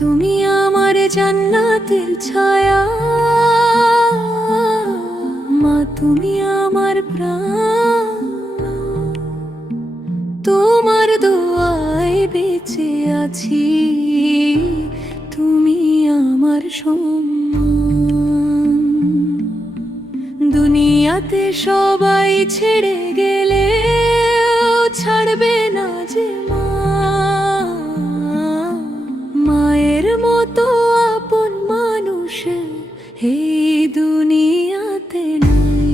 তুমি আমার জান্নাতের ছায়া, মা তুমি আমার প্রাণ। তোমার দোয়ায় বেঁচে আছি, তুমি আমার সম্মান। দুনিয়াতে সবাই ছেড়ে গেলে ছাড়বে না যে মা, মায়ের মতো আপন মানুষ এই দুনিয়াতে নাই।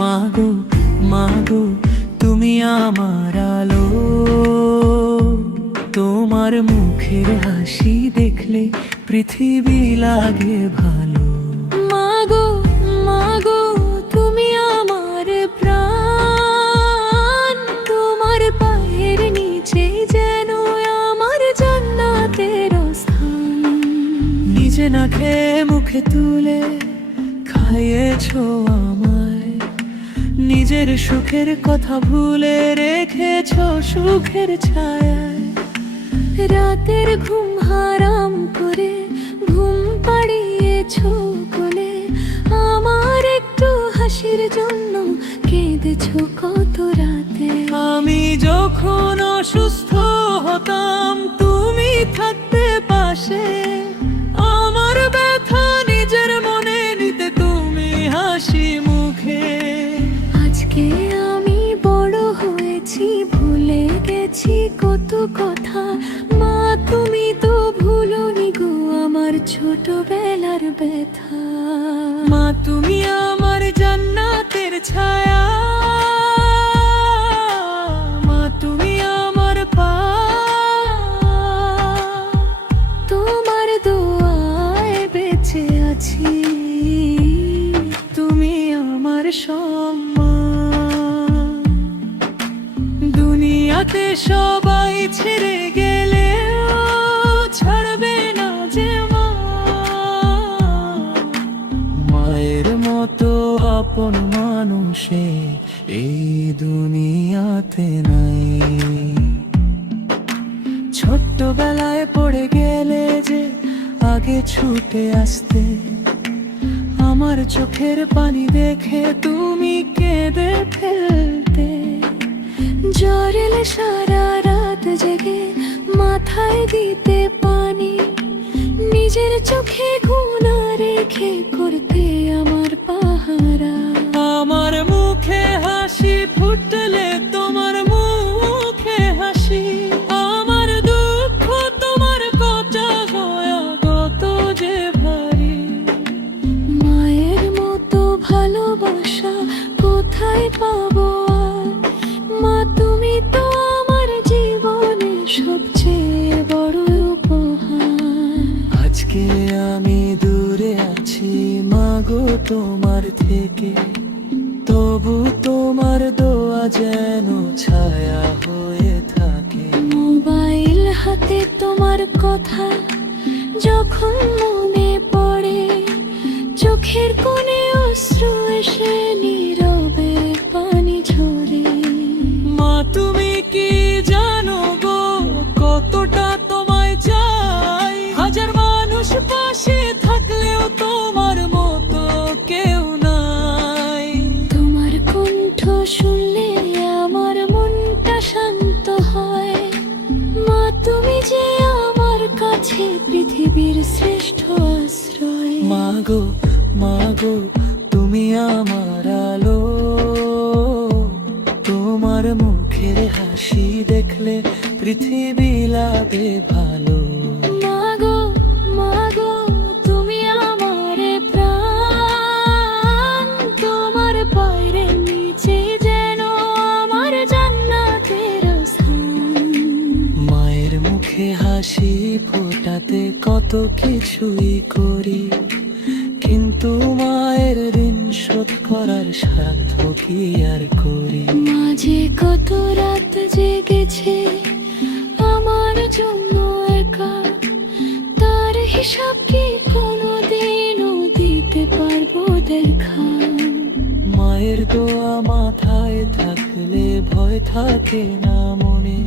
মাগো মাগো তুমি আমার আলো, তোমার মুখের হাসি দেখলে পৃথিবী লাগে ভালো। মাগো মাগো তুমি আমার প্রাণ, তোমার পায়ের নিচে যেন আমার জান্নাতের স্থান। নিজে না খেয়ে মুখে তুলে খাইয়েছো আমায়, নিজের সুখের কথা ভুলে রেখেছো সুখের ছায়ায়। রাতের ঘুম হারাম করে ঘুম পাড়িয়েছো কোলে, আমার একটু হাসির জন্য কেঁদেছো কত রাতে। আমি যখন অসুস্থ হতাম তুমি থাকতে পাশে, আমার ব্যথা নিজের মনে নিতে তুমি হাসি মুখে। আজকে আমি বড় হয়েছি, ভুলে গেছি কত কথা, মা তুমি তো ভুলোনি গো আমার ছোটবেলার ব্যথা। মা তুমি আমার জান্নাতের ছায়া, মা তুমি আমার পাশ। তোমার দোয়ায় বেঁচে আছি, তুমি আমার সম্মান। দুনিয়াতে সবাই ছেড়ে গেলে ছাড়বে না যে মা, মায়ের মতো আপন মানুষে এই দুনিয়াতে নাই। ছোট্টবেলায় পড়ে গেলে যে আগে ছুটে আসতে, আমার চোখের পানি দেখে তুমি কেঁদে ফেলতে। জ্বর এলে সারা রাত জেগে মাথায় দিতে পানি, নিজের চোখে ঘুনা রেখে করতে আমার পাহারা। আমার মুখে হাসি ফুটলে তোমার মুখে হাসি, আমার দুঃখ তোমার কথা গয়া কত যে ভারী। মায়ের মতো ভালোবাসা কোথায় পাবো আর, মা তুমি তো আমার জীবনে সবচেয়ে বড় উপহার। আজকে আমি দূরে আছি মাগো তোমার থেকে, তবু তোমার দোয়া যেন ছায়া হয়ে থাকে। মোবাইল হাতে তোমার কথা যখন মনে পড়ে, চোখের কোণে অশ্রু এসে নীরবে পানি ঝরে। মা তুমি কি জানো গো কতটা তোমায় চাই, হাজার মানুষ পাশে থাকলেও তোমার মতো কেউ নাই। তোমার কণ্ঠ শুনলে আমার মনটা শান্ত হয়, মা তুমি যে আমার কাছে পৃথিবীর শ্রেষ্ঠ আশ্রয়। মাগো মাগো তুমি আমার আলো, তোমার মুখের হাসি দেখলে পৃথিবী লাগে ভালো। মাগো মাগো তুমি আমার প্রাণ, তোমার পায়ের নিচে যেন আমার জান্নাতের স্থান। মায়ের মুখে হাসি ফোটাতে কত কিছুই করি, কিন্তু মায়ের ঋণ শোধ করার সাধ্য কি আর করি। মাঝে কত রাত জেগেছে আমার জন্য একা, তার হিসাব কি কোনোদিনও দিতে পারবো দেখা। মায়ের দোয়া মাথায় থাকলে ভয় থাকে না মনে,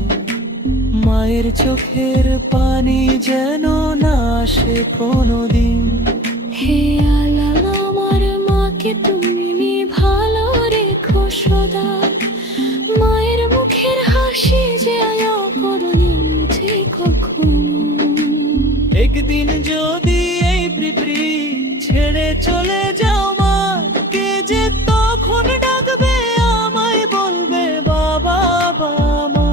মা মায়ের চোখের পানি যেন না আসে কোনোদিন। হে আল্লাহ আমার মাকে তুমি ভালো রেখো সদা, মায়ের মুখের হাসি যে করনি মুছে কখনো। একদিন যদি এই পৃথিবী ছেড়ে চলে যাও মা, কে যে তখন ডাকবে আমায় বলবে বাবা মা।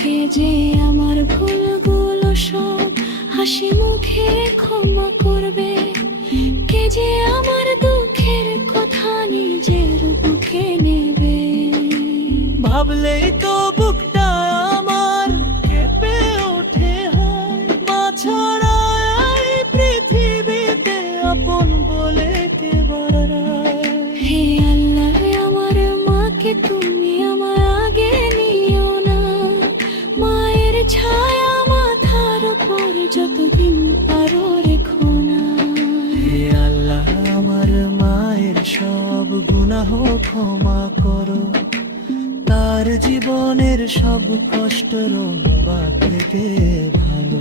কে যে আমার ভুলগুলো সব হাসি মুখে ক্ষমা করবে, কে যে আমার দুঃখের কথা নিজের বুকে নেবে। ভাবলেই তো বুকটা আমার কেঁপে ওঠে, হয় মা ছাড়া এই পৃথিবীতে আপন বলে কে বাড়ায়। হে আল্লাহ আমার মাকে তুমি আমার আগে নিও না, মায়ের ছায়া মাথার উপর যতদিন পারো রেখো না। হে আল্লাহ আমার মায়ের সব গুনাহ ক্ষমা করো, তার জীবনের সব কষ্ট রোবা থেকে ভালো।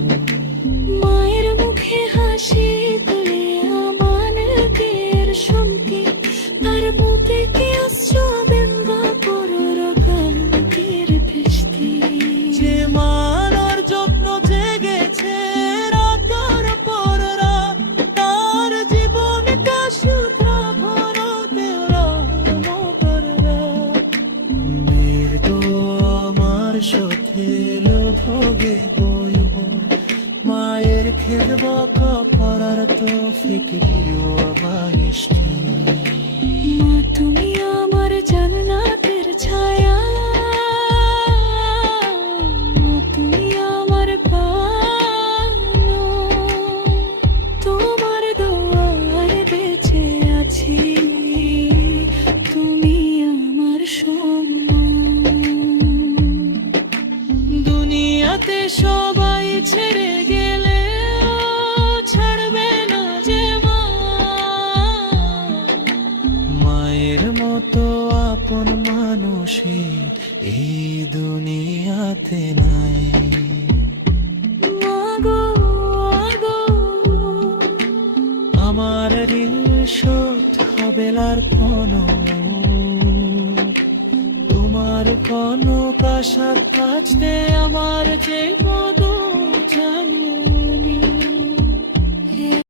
মায়ের মুখে হাসি তুলে আমাদের শান্তি, তার মুখে কি অশ্রু ব্যঙ্গা করো রকান্তির বৃষ্টি। যে মানর যত্ন জেগেছে রাতের পর রাত, তার জীবনটা শুধরা ভারতে রহমতের রাত। মেয়ের তো আমার সাথে ভোগে বইব, মায়ের খেলব করার তো ফিক্রিও আমার ইষ্ট। মা তুমি আমার জান্নাতের ছায়া, মা তুমি আমার পানো, তোমার দোয়ায় বেঁচে আছি, তুমি আমার সম্মান। দুনিয়াতে সবাই ছেড়ে গেলে ছাড়বে না যে মা, মায়ের মতো আপন মানুষে এই দুনিয়াতে নাই। মাগো আগো আমার ঋণ শোধ হবে আর কোনো, তোমার কোনো কাশা কাছতে আমার যে